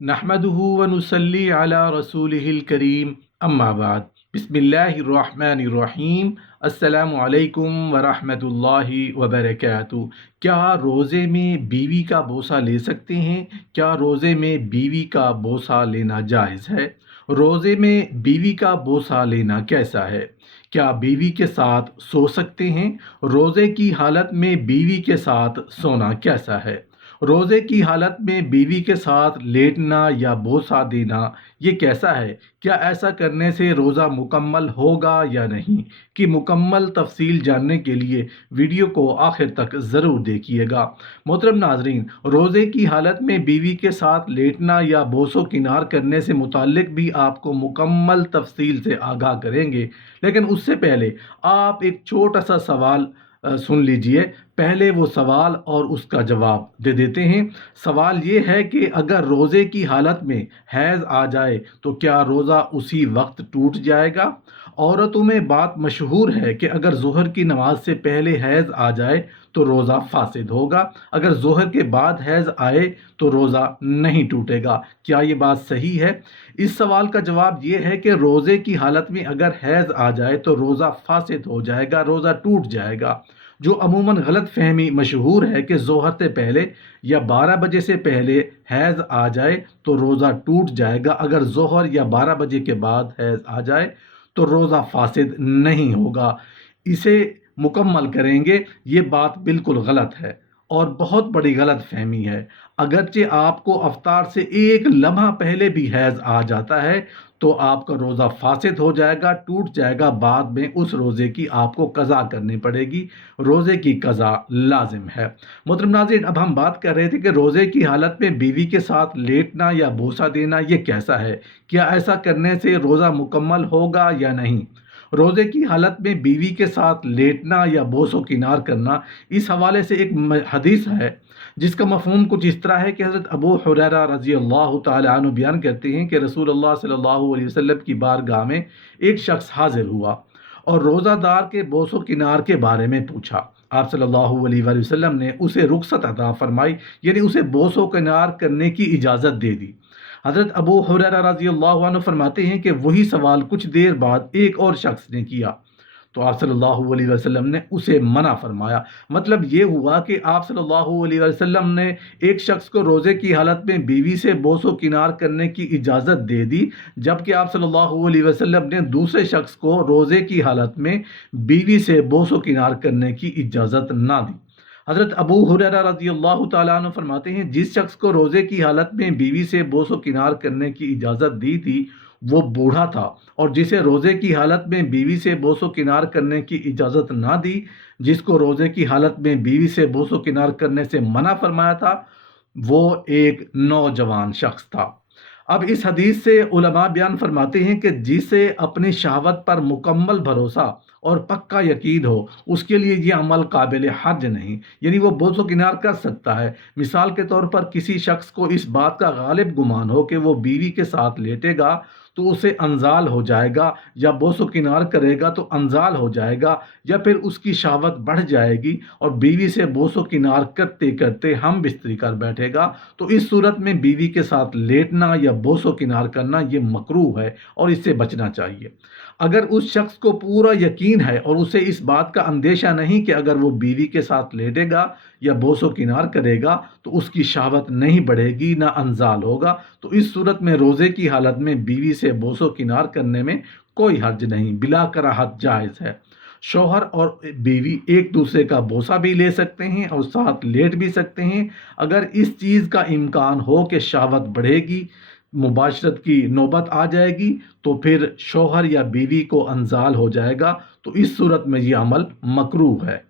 नहमदुहु व नुसल्ली अला रसूलिहिल करीम अम्मा बाद बिस्मिल्लाहिर रहमानिर रहीम अस्सलामु अलैकुम व रहमतुल्लाहि व बरकातुहू। क्या रोज़े में बीवी का बोसा ले सकते हैं? क्या रोज़े में बीवी का बोसा लेना जायज़ है? रोज़े में बीवी का बोसा लेना कैसा है? क्या बीवी के साथ सो सकते हैं? रोज़े की हालत में बीवी के साथ सोना कैसा है? रोज़े की हालत में बीवी के साथ लेटना या बोसा देना ये कैसा है? क्या ऐसा करने से रोज़ा मुकम्मल होगा या नहीं? कि मुकम्मल तफसील जानने के लिए वीडियो को आखिर तक ज़रूर देखिएगा। मोहतरम नाजरीन, रोज़े की हालत में बीवी के साथ लेटना या बोसो किनार करने से मुताल्लिक भी आपको मुकम्मल तफसील से आगाह करेंगे, लेकिन उससे पहले आप एक छोटा सा सवाल सुन लीजिए। पहले वो सवाल और उसका जवाब दे देते हैं। सवाल ये है कि अगर रोज़े की हालत में हैज़ आ जाए तो क्या रोज़ा उसी वक्त टूट जाएगा? औरतों में बात मशहूर है कि अगर ज़ोहर की नमाज से पहले हैज़ आ जाए तो रोज़ा फासिद होगा, अगर ज़ोहर के बाद हैज़ आए तो रोज़ा नहीं टूटेगा। क्या ये बात सही है? इस सवाल का जवाब ये है कि रोज़े की हालत में अगर हैज़ आ जाए तो रोज़ा फासिद हो जाएगा, रोज़ा टूट जाएगा। जो अमूमन गलत फहमी मशहूर है कि ज़ोहर से पहले या 12 बजे से पहले हैज़ आ जाए तो रोज़ा टूट जाएगा, अगर ज़ोहर या 12 बजे के बाद हैज़ आ जाए तो रोज़ा फासिद नहीं होगा। इसे मुकम्मल करेंगे। ये बात बिल्कुल गलत है और बहुत बड़ी गलत फहमी है। अगरचे आपको अफ्तार से एक लम्हा पहले भी हैज़ आ जाता है तो आपका रोज़ा फासिद हो जाएगा, टूट जाएगा। बाद में उस रोज़े की आपको कज़ा करनी पड़ेगी। रोज़े की कज़ा लाजिम है। मोहतरम नाज़रीन, अब हम बात कर रहे थे कि रोज़े की हालत में बीवी के साथ लेटना या बोसा देना ये कैसा है? क्या ऐसा करने से रोज़ा मुकम्मल होगा या नहीं? रोज़े की हालत में बीवी के साथ लेटना या बोसो किनार करना, इस हवाले से एक हदीस है जिसका मफ़हूम कुछ इस तरह है कि हज़रत अबू हुरैरा रज़ी अल्लाह तआला अन्हु बयान करते हैं कि रसूलुल्लाह सल्लल्लाहु अलैहि वसल्लम की बारगाह में एक शख्स हाजिर हुआ और रोज़ादार के बोसो किनार के बारे में पूछा। आप सल्लल्लाहु अलैहि वसल्लम ने उसे रुख्सत अता फरमाई, यानी उसे बोसो किनार करने की इजाज़त दे दी। हज़रत अबू हुरैरा रज़ी अल्लाह अन्हु फरमाते हैं कि वही सवाल कुछ देर बाद एक और शख्स ने किया तो आप सल्लल्लाहु अलैहि वसल्लम ने उसे मना फरमाया। मतलब ये हुआ कि आप सल्लल्लाहु अलैहि वसल्लम ने एक शख्स को रोज़े की हालत में बीवी से बोसो किनार करने की इजाज़त दे दी, जबकि आप सल्लल्लाहु अलैहि वसल्लम ने दूसरे शख्स को रोज़े की हालत में बीवी से बोसो किनार करने की इजाज़त ना दी। हज़रत अबू हुरैरा रज़ी अल्लाह तआला अन्हु फरमाते हैं, जिस शख्स को रोज़े की हालत में बीवी से बोसो किनार करने की इजाज़त दी थी वो बूढ़ा था, और जिसे रोज़े की हालत में बीवी से बोसो किनार करने की इजाज़त ना दी, जिसको रोज़े की हालत में बीवी से बोसो किनार करने से मना फरमाया था, वो एक नौजवान शख्स था। अब इस हदीस से उलमा बयान फरमाते हैं कि जिसे अपनी शहावत पर मुकम्मल भरोसा और पक्का यकीन हो उसके लिए ये अमल काबिल हर्ज नहीं, यानी वो बोसो किनार कर सकता है। मिसाल के तौर पर किसी शख्स को इस बात का गालिब गुमान हो कि वो बीवी के साथ लेटेगा तो उसे अंजाल हो जाएगा, या बोसो किनार करेगा तो अंजाल हो जाएगा, या फिर उसकी शहावत बढ़ जाएगी और बीवी से बोसो किनार करते करते हम बिस्तरी कर बैठेगा, तो इस सूरत में बीवी के साथ लेटना या बोसो किनार करना ये मकरूह है और इससे बचना चाहिए। अगर उस शख्स को पूरा यकीन है और उसे इस बात का अंदेशा नहीं कि अगर वो बीवी के साथ लेटेगा या बोसो किनार करेगा तो उसकी शहावत नहीं बढ़ेगी, ना अंजाल होगा, तो इस सूरत में रोज़े की हालत में बीवी से बोसो किनार करने में कोई हर्ज नहीं, बिला कराहत जायज़ है। शौहर और बीवी एक दूसरे का बोसा भी ले सकते हैं और साथ लेट भी सकते हैं। अगर इस चीज़ का इम्कान हो कि शहावत बढ़ेगी, मुबाशरत की नौबत आ जाएगी, तो फिर शौहर या बीवी को अंजाल हो जाएगा, तो इस सूरत में ये अमल मकरूह है।